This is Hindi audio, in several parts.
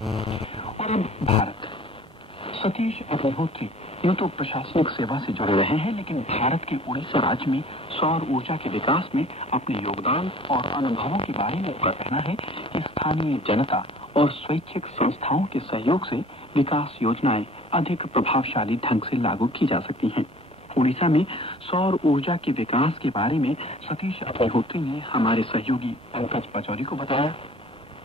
और अब भारत। सतीश अग्निहोत्री यूं तो प्रशासनिक सेवा से जुड़े रहे हैं, लेकिन भारत के उड़ीसा राज्य में सौर ऊर्जा के विकास में अपने योगदान और अनुभवों के बारे में उनका कहना है कि स्थानीय जनता और स्वैच्छिक संस्थाओं के सहयोग से विकास योजनाएं अधिक प्रभावशाली ढंग से लागू की जा सकती हैं। उड़ीसा में सौर ऊर्जा के विकास के बारे में सतीश अग्निहोत्री ने हमारे सहयोगी पंकज पचौरी को बताया।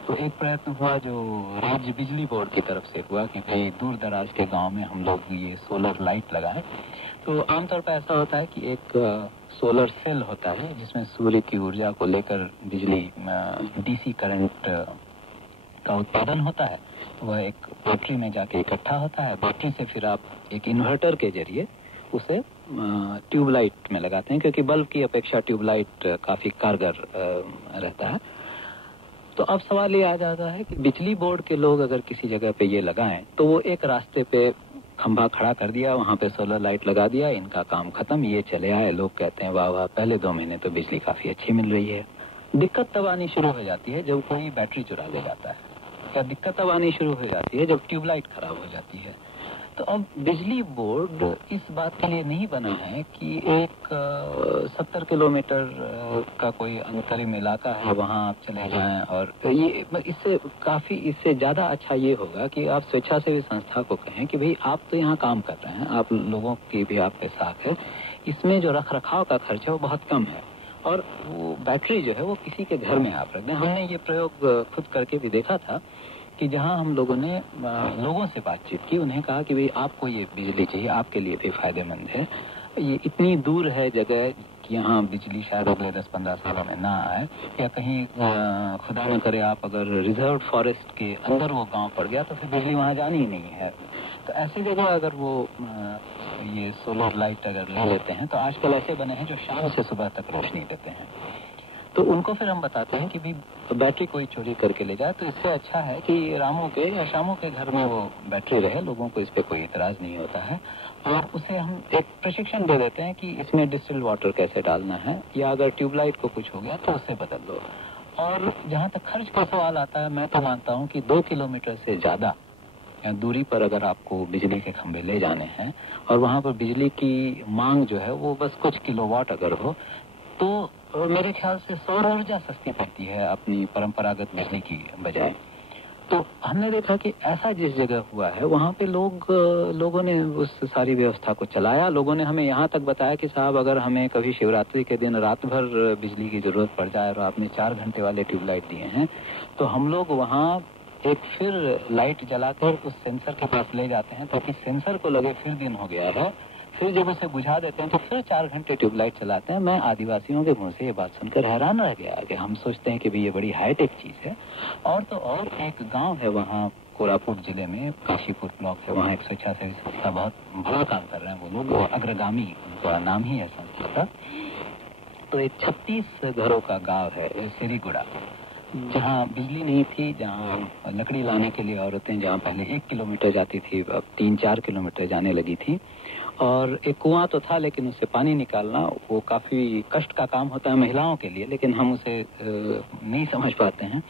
तो एक प्रयत्न हुआ जो राज्य बिजली बोर्ड की तरफ से हुआ कि भाई दूर दराज के गांव में हम लोग ये सोलर लाइट लगाएं। तो आमतौर पर ऐसा होता है कि एक सोलर सेल होता है जिसमें सूर्य की ऊर्जा को लेकर बिजली डीसी करंट का उत्पादन होता है। तो वह एक बैटरी में जाके इकट्ठा होता है। बैटरी से फिर आप एक इन्वर्टर के जरिए उसे ट्यूबलाइट में लगाते हैं, क्योंकि बल्ब की अपेक्षा ट्यूबलाइट काफी कारगर रहता है। तो अब सवाल ये आ जाता है कि बिजली बोर्ड के लोग अगर किसी जगह पे ये लगाएं तो वो एक रास्ते पे खंभा खड़ा कर दिया, वहां पे सोलर लाइट लगा दिया, इनका काम खत्म, ये चले आए। लोग कहते हैं वाह वाह, पहले 2 महीने तो बिजली काफी अच्छी मिल रही है। दिक्कत तब आनी शुरू हो जाती है जब कोई बैटरी चुरा ले जाता है। क्या दिक्कत तब आनी शुरू हो जाती है जब ट्यूबलाइट खराब हो जाती है। तो अब बिजली बोर्ड इस बात के लिए नहीं बना है कि एक 70 किलोमीटर का कोई अंतरिम इलाका है वहां आप चले जाएं, और ये इससे ज्यादा अच्छा ये होगा कि आप स्वेच्छासेवी संस्था को कहें कि भाई आप तो यहाँ काम कर रहे हैं, आप लोगों की भी आप पे साख है, इसमें जो रख रखाव का खर्च है वो बहुत कम है, और वो बैटरी जो है वो किसी के घर में आप रख दें। हमने ये प्रयोग खुद करके भी देखा था कि जहां हम लोगों ने लोगों से बातचीत की, उन्हें कहा कि भाई आपको ये बिजली चाहिए, आपके लिए भी फायदेमंद है, ये इतनी दूर है जगह कि यहाँ बिजली शायद अगले 10-15 सालों में ना आए, या कहीं खुदा न करे आप अगर रिजर्व फॉरेस्ट के अंदर वो गांव पड़ गया तो फिर बिजली वहां जानी ही नहीं है। तो ऐसी जगह अगर वो ये सोलर लाइट अगर ले लेते हैं, तो आजकल ऐसे बने हैं जो शाम से सुबह तक रोशनी देते हैं। तो उनको फिर हम बताते हैं कि भी बैटरी कोई चोरी करके ले जाए, तो इससे अच्छा है कि रामों के या शामों के घर में वो बैटरी रहे, लोगों को इस पे कोई इतराज नहीं होता है। और उसे हम एक प्रशिक्षण दे देते हैं कि इसमें डिस्टिल्ड वाटर कैसे डालना है, या अगर ट्यूबलाइट को कुछ हो गया तो उसे बदल दो। और जहाँ तक खर्च का सवाल आता है, मैं तो मानता हूँ कि 2 किलोमीटर से ज्यादा दूरी पर अगर आपको बिजली के खंभे ले जाने हैं और वहां पर बिजली की मांग जो है वो बस कुछ किलोवाट अगर हो, तो मेरे ख्याल से सौर ऊर्जा सस्ती पड़ती है अपनी परंपरागत बिजली की बजाय। तो हमने देखा कि ऐसा जिस जगह हुआ है वहां पे लोगों ने उस सारी व्यवस्था को चलाया। लोगों ने हमें यहाँ तक बताया कि साहब अगर हमें कभी शिवरात्रि के दिन रात भर बिजली की जरूरत पड़ जाए और आपने 4 घंटे वाले ट्यूबलाइट दिए हैं, तो हम लोग वहाँ एक फिर लाइट जलाकर उस सेंसर के पास ले जाते हैं, ताकि सेंसर को लगे फिर दिन हो गया है, फिर जब उसे बुझा देते हैं तो फिर 4 घंटे ट्यूबलाइट चलाते हैं। मैं आदिवासियों के मुंह से ये बात सुनकर हैरान रह गया कि हम सोचते हैं कि भाई ये बड़ी हाईटेक चीज है। और तो और एक गांव है वहाँ कोरापुट जिले में, काशीपुर ब्लॉक है, वहाँ एक स्वेच्छासेवी संस्था बहुत बड़ा काम कर रहे हैं वो लोग, अग्रगामी उनका नाम ही है संस्था का। तो एक 36 घरों का गाँव है सिरीगुड़ा, जहाँ बिजली नहीं थी, जहाँ लकड़ी लाने के लिए औरतें जहाँ पहले 1 किलोमीटर जाती थी अब 3-4 किलोमीटर जाने लगी थी। और एक कुआं तो था, लेकिन उससे पानी निकालना वो काफी कष्ट का काम होता है महिलाओं के लिए, लेकिन हम उसे नहीं समझ पाते हैं।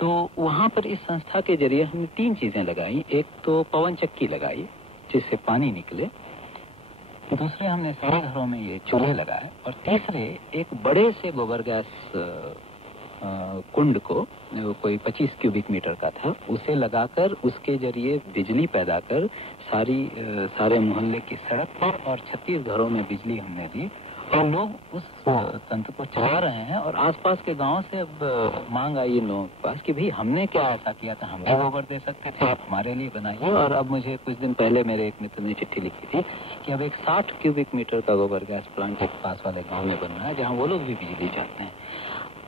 तो वहां पर इस संस्था के जरिए हमने 3 चीजें लगाई। एक तो पवन चक्की लगाई जिससे पानी निकले, दूसरे हमने सारे घरों में ये चूल्हे लगाए, और तीसरे एक बड़े से गोबर गैस कुंड को, कोई 25 क्यूबिक मीटर का था, उसे लगाकर उसके जरिए बिजली पैदा कर सारे मोहल्ले की सड़क पर और 36 घरों में बिजली हमने दी, और लोग उस तंत्र को चला रहे हैं। और आसपास के गांव से अब मांग आई इन लोगों के पास कि भाई हमने क्या ऐसा किया था, हम भी गोबर दे सकते थे, आप हमारे लिए बनाइए। और अब मुझे कुछ दिन पहले मेरे एक मित्र ने चिट्ठी लिखी थी कि अब एक 60 क्यूबिक मीटर का गोबर गैस प्लांट एक पास वाले गाँव में बन रहा है, जहाँ वो लोग भी बिजली चाहते हैं।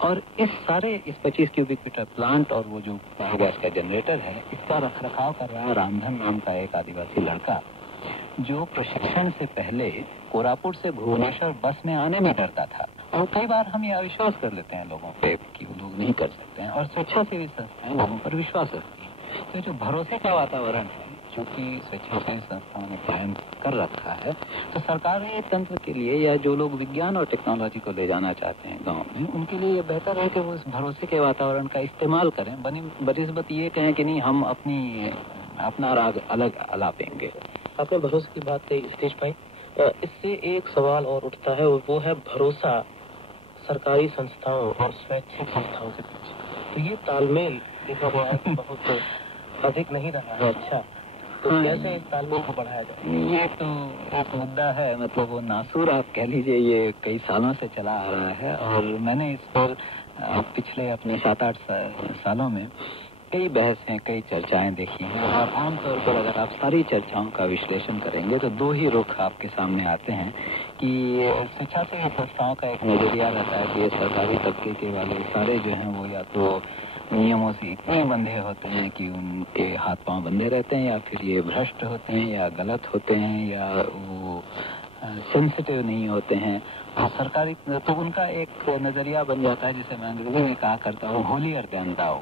और इस 25 क्यूबिक मीटर प्लांट और वो जो बायोगैस का जनरेटर है, इसका रखरखाव कर रहा है रामधन नाम का एक आदिवासी लड़का, जो प्रशिक्षण से पहले कोरापुट से भुवनेश्वर बस में आने में डरता था। और कई बार हम ये अविश्वास कर लेते हैं लोगों पे कि वो लोग नहीं कर सकते हैं, और स्वेच्छासेवी संस्थाएं लोगों पर विश्वास रखती हैं। तो जो भरोसे का वातावरण है, चूंकि स्वेच्छासेवी संस्थाओं ने कायम कर रखा है, तो सरकारी तंत्र के लिए या जो लोग विज्ञान और टेक्नोलॉजी को ले जाना चाहते हैं गांव में, उनके लिए ये बेहतर है कि वो इस भरोसे के वातावरण का इस्तेमाल करें। बनिस्बत ये कहें कि नहीं, हम अपना राग अलग अलापेंगे। आपने भरोसे की बात कही स्टेज भाई, इससे एक सवाल और उठता है और वो है भरोसा सरकारी संस्थाओं और स्वैच्छिक संस्थाओं के बीच। तो ये तालमेल देखा हुआ है कि बहुत अधिक नहीं रहा है। अच्छा, तो कैसे इस तालमेल को बढ़ाया जाए? ये तो एक मुद्दा है, मतलब वो नासूर आप कह लीजिए, ये कई सालों से चला आ रहा है और मैंने इस पर पिछले अपने 7-8 सालों में कई बहसें, कई चर्चाएं देखी हैं। और आमतौर पर अगर आप सारी चर्चाओं का विश्लेषण करेंगे तो दो ही रुख आपके सामने आते हैं कि शिक्षा से संस्थाओं का एक नजरिया रहता है कि ये सरकारी तबके के वाले सारे जो हैं वो या तो नियमों से इतने बंधे होते हैं कि उनके हाथ पांव बंधे रहते हैं, या फिर ये भ्रष्ट होते हैं, या गलत होते हैं, या वो सेंसिटिव नहीं होते हैं। और सरकारी तो उनका एक नजरिया बन जाता है, जिसे मैं अंग्रेजी में कहा करता हूँ होलियर देन दाउ,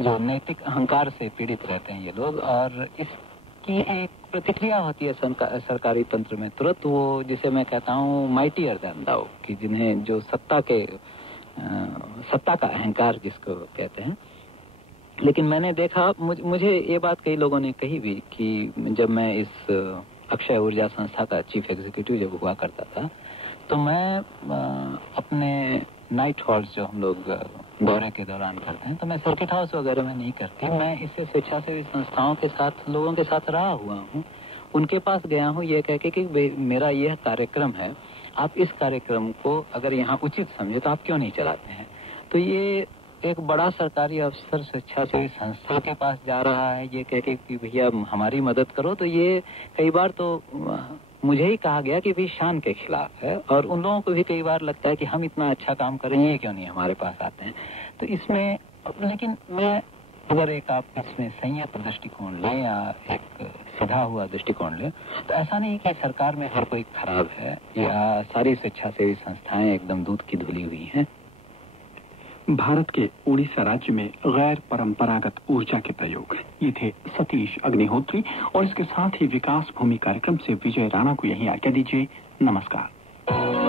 जो नैतिक अहंकार से पीड़ित रहते हैं ये लोग। और इसकी एक प्रतिक्रिया होती है सरकारी तंत्र में तुरंत, वो जिसे मैं कहता हूँ माइटियर देन दाउ, कि जिन्हें जो सत्ता का अहंकार जिसको कहते हैं। लेकिन मैंने देखा, मुझे ये बात कई लोगों ने कही भी कि जब मैं इस अक्षय ऊर्जा संस्था का चीफ एग्जीक्यूटिव जब हुआ करता था, तो मैं अपने नाइट हॉल्स जो हम लोग दौरे के दौरान करते हैं, तो मैं सर्किट हाउस वगैरह में नहीं करती, मैं इससे स्वेच्छासेवी संस्थाओं के साथ, लोगों के साथ रहा हुआ हूँ। उनके पास गया हूँ ये कह के कि मेरा यह कार्यक्रम है, आप इस कार्यक्रम को अगर यहाँ उचित समझे तो आप क्यों नहीं चलाते हैं। तो ये एक बड़ा सरकारी अफसर स्वेच्छासेवी संस्था के पास जा रहा है ये कह के कि भैया हमारी मदद करो, तो ये कई बार तो मुझे ही कहा गया कि भी शान के खिलाफ है। और उन लोगों को भी कई बार लगता है कि हम इतना अच्छा काम कर रहे हैं, ये क्यों नहीं हमारे पास आते हैं। तो इसमें, लेकिन मैं अगर एक आप इसमें संयत दृष्टिकोण लें या एक सीधा हुआ दृष्टिकोण लें, तो ऐसा नहीं कि सरकार में हर कोई खराब है या सारी स्वेच्छासेवी संस्थाएं एकदम दूध की धुली हुई हैं। भारत के उड़ीसा राज्य में गैर परंपरागत ऊर्जा के प्रयोग। ये थे सतीश अग्निहोत्री, और इसके साथ ही विकास भूमि कार्यक्रम से विजय राणा को यही आज्ञा दीजिए। नमस्कार।